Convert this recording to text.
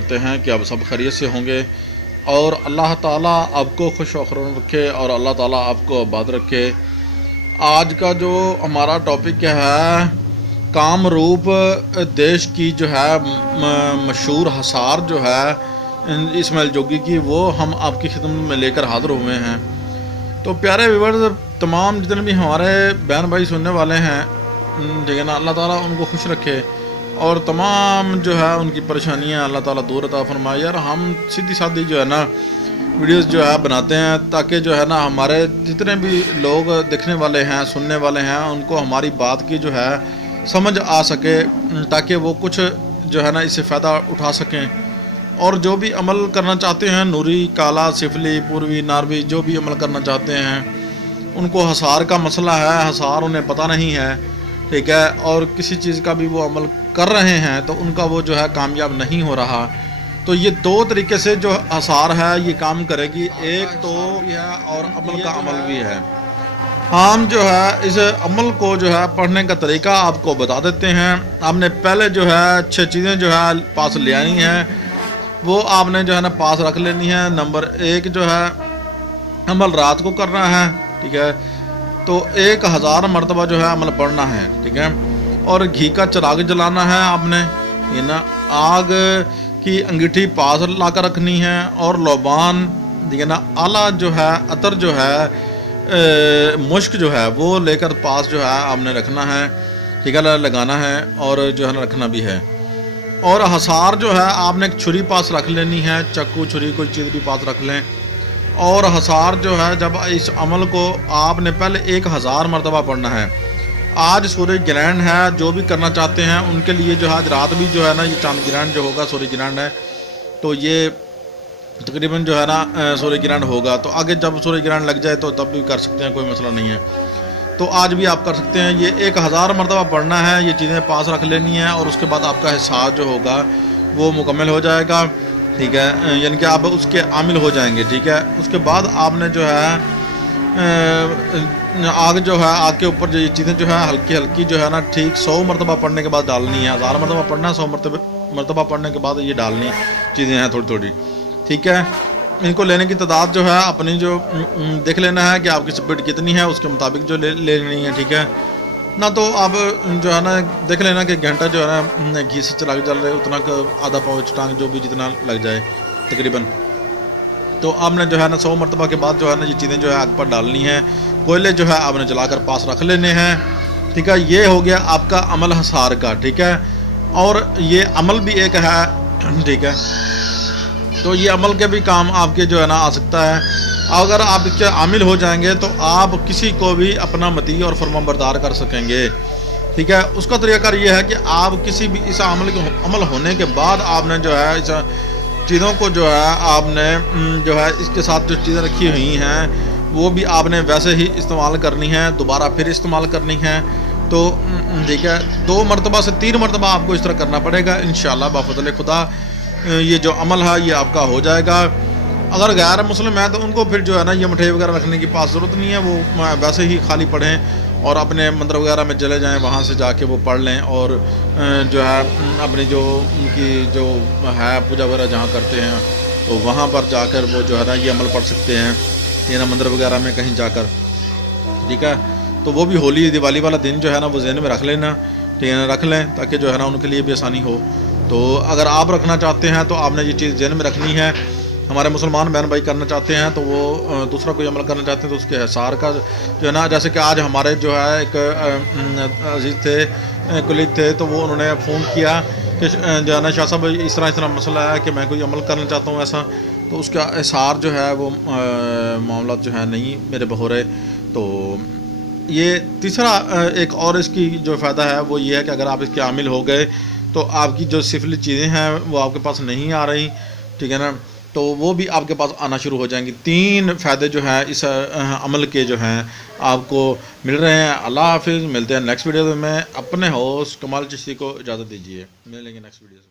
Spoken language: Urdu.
کرتے ہیں کہ آپ سب خیریت سے ہوں گے اور اللہ تعالیٰ آپ کو خوش و خرم رکھے اور اللہ تعالیٰ آپ کو آباد رکھے۔ آج کا جو ہمارا ٹاپک ہے کامروپ دیش کی جو ہے مشہور حصار جو ہے اسماعیل جوگی کی، وہ ہم آپ کی خدمت میں لے کر حاضر ہوئے ہیں۔ تو پیارے ویورز، تمام جتنے بھی ہمارے بہن بھائی سننے والے ہیں، ٹھیک ہے نا، اللہ تعالیٰ ان کو خوش رکھے اور تمام جو ہے ان کی پریشانیاں اللہ تعالیٰ دور عطا فرمائے۔ اور ہم سیدھی سادھی جو ہے نا ویڈیوز جو ہے بناتے ہیں تاکہ جو ہے نا ہمارے جتنے بھی لوگ دیکھنے والے ہیں سننے والے ہیں ان کو ہماری بات کی جو ہے سمجھ آ سکے، تاکہ وہ کچھ جو ہے نا اس سے فائدہ اٹھا سکیں۔ اور جو بھی عمل کرنا چاہتے ہیں، نوری، کالا، سفلی، پوروی، ناروی، جو بھی عمل کرنا چاہتے ہیں، ان کو حصار کا مسئلہ ہے، حصار انہیں پتہ نہیں ہے، ٹھیک ہے، اور کسی چیز کا بھی وہ عمل کر رہے ہیں تو ان کا وہ جو ہے کامیاب نہیں ہو رہا۔ تو یہ دو طریقے سے جو حصار ہے یہ کام کرے گی، ایک تو بھی ہے اور عمل کا عمل بھی ہے۔ ہم جو ہے اس عمل کو جو ہے پڑھنے کا طریقہ آپ کو بتا دیتے ہیں۔ آپ نے پہلے جو ہے 6 چیزیں جو ہے پاس لے آنی ہیں، وہ آپ نے جو ہے نا پاس رکھ لینی ہے۔ نمبر 1 جو ہے عمل رات کو کرنا ہے، ٹھیک ہے، تو 1000 مرتبہ جو ہے عمل پڑھنا ہے، ٹھیک ہے، اور گھی کا چراغ جلانا ہے آپ نے، یہ نا، آگ کی انگیٹھی پاس لا کر رکھنی ہے، اور لوبان، ٹھیک ہے نا، آلہ جو ہے، عطر جو ہے، مشک جو ہے وہ لے کر پاس جو ہے آپ نے رکھنا ہے، ٹھیک ہے، لگانا ہے اور جو ہے نا رکھنا بھی ہے۔ اور حصار جو ہے آپ نے ایک چھری پاس رکھ لینی ہے، چکو، چھری، کوئی چیز بھی پاس رکھ لیں۔ اور حصار جو ہے جب اس عمل کو آپ نے پہلے 1000 مرتبہ پڑھنا ہے۔ آج سورج گرہن ہے، جو بھی کرنا چاہتے ہیں ان کے لیے جو ہے آج رات بھی جو ہے نا یہ چاند گرہن جو ہوگا، سورج گرہن ہے، تو یہ تقریباً جو ہے نا سورج گرہن ہوگا، تو آگے جب سورج گرہن لگ جائے تو تب بھی کر سکتے ہیں، کوئی مسئلہ نہیں ہے، تو آج بھی آپ کر سکتے ہیں۔ یہ 1000 مرتبہ پڑھنا ہے، یہ چیزیں پاس رکھ لینی ہیں، اور اس کے بعد آپ کا حصار جو ہوگا وہ مکمل ہو جائے گا، ٹھیک ہے، یعنی کہ آپ اس کے عامل ہو جائیں گے، ٹھیک ہے۔ اس کے بعد آپ نے جو ہے آگ جو ہے، آگ کے اوپر جو یہ چیزیں جو ہے ہلکی ہلکی جو ہے نا ٹھیک 100 مرتبہ پڑھنے کے بعد ڈالنی ہے۔ 1000 مرتبہ پڑھنا ہے، 100 مرتبہ پڑھنے کے بعد یہ ڈالنی چیزیں ہیں تھوڑی تھوڑی، ٹھیک ہے۔ ان کو لینے کی تعداد جو ہے اپنی جو دیکھ لینا ہے کہ آپ کی سپیڈ کتنی ہے، اس کے مطابق جو لے لینی ہے، ٹھیک ہے نہ۔ تو آپ جو ہے نا دیکھ لینا کہ گھنٹہ جو ہے نا گھی سے چراغ جل رہے اتنا آدھا پاؤ ٹانگ جو بھی جتنا لگ جائے تقریباً، تو آپ نے جو ہے نا 100 مرتبہ کے بعد جو ہے نا یہ چیزیں جو ہے آگ پر ڈالنی ہیں۔ کوئلے جو ہے آپ نے جلا کر پاس رکھ لینے ہیں، ٹھیک ہے۔ یہ ہو گیا آپ کا عمل حصار کا، ٹھیک ہے، اور یہ عمل بھی ایک ہے، ٹھیک ہے، تو یہ عمل کے بھی کام آپ کے جو ہے نا آ سکتا ہے۔ اگر آپ اس کے عامل ہو جائیں گے تو آپ کسی کو بھی اپنا مطیع اور فرما بردار کر سکیں گے، ٹھیک ہے۔ اس کا طریقہ کار یہ ہے کہ آپ کسی بھی اس عمل ہونے کے بعد آپ نے جو ہے اس چیزوں کو جو ہے آپ نے جو ہے اس کے ساتھ جو چیزیں رکھی ہوئی ہیں وہ بھی آپ نے ویسے ہی استعمال کرنی ہے، دوبارہ پھر استعمال کرنی ہے، تو ٹھیک ہے 2 مرتبہ سے 3 مرتبہ آپ کو اس طرح کرنا پڑے گا، انشاءاللہ بفضل خدا یہ جو عمل ہے یہ آپ کا ہو جائے گا۔ اگر غیر مسلم ہے تو ان کو پھر جو ہے نا یہ مٹھائی وغیرہ رکھنے کی پاس ضرورت نہیں ہے، وہ ویسے ہی خالی پڑھیں اور اپنے مندر وغیرہ میں چلے جائیں، وہاں سے جا کے وہ پڑھ لیں، اور جو ہے اپنی جو ان کی جو ہے پوجا وغیرہ جہاں کرتے ہیں تو وہاں پر جا کر وہ جو ہے نا یہ عمل پڑھ سکتے ہیں، یہ نا مندر وغیرہ میں کہیں جا کر، ٹھیک ہے۔ تو وہ بھی ہولی دیوالی والا دن جو ہے نا وہ ذہن میں رکھ لینا، ٹھیک ہے نا، رکھ لیں تاکہ جو ہے نا ان کے لیے بھی آسانی ہو۔ تو اگر آپ رکھنا چاہتے ہیں تو آپ نے یہ چیز ذہن میں رکھنی ہے۔ ہمارے مسلمان بہن بھائی کرنا چاہتے ہیں تو وہ دوسرا کوئی عمل کرنا چاہتے ہیں تو اس کے حصار کا جو ہے نا، جیسے کہ آج ہمارے جو ہے ایک عزیز تھے، کلیگ تھے، تو وہ انہوں نے فون کیا کہ جو ہے نا شاہ صاحب اس طرح مسئلہ ہے کہ میں کوئی عمل کرنا چاہتا ہوں ایسا، تو اس کا حصار جو ہے وہ معاملات جو ہے نہیں میرے بہو رہے۔ تو یہ تیسرا ایک اور اس کی جو فائدہ ہے وہ یہ ہے کہ اگر آپ اس کے عامل ہو گئے تو آپ کی جو سفلی چیزیں ہیں وہ آپ کے پاس نہیں آ رہی، ٹھیک ہے نا، تو وہ بھی آپ کے پاس آنا شروع ہو جائیں گی۔ 3 فائدے جو ہیں اس عمل کے جو ہیں آپ کو مل رہے ہیں۔ اللہ حافظ، ملتے ہیں نیکسٹ ویڈیو میں۔ اپنے ہوسٹ کمال چشتی کو اجازت دیجیے، ملیں گے نیکسٹ ویڈیو سے۔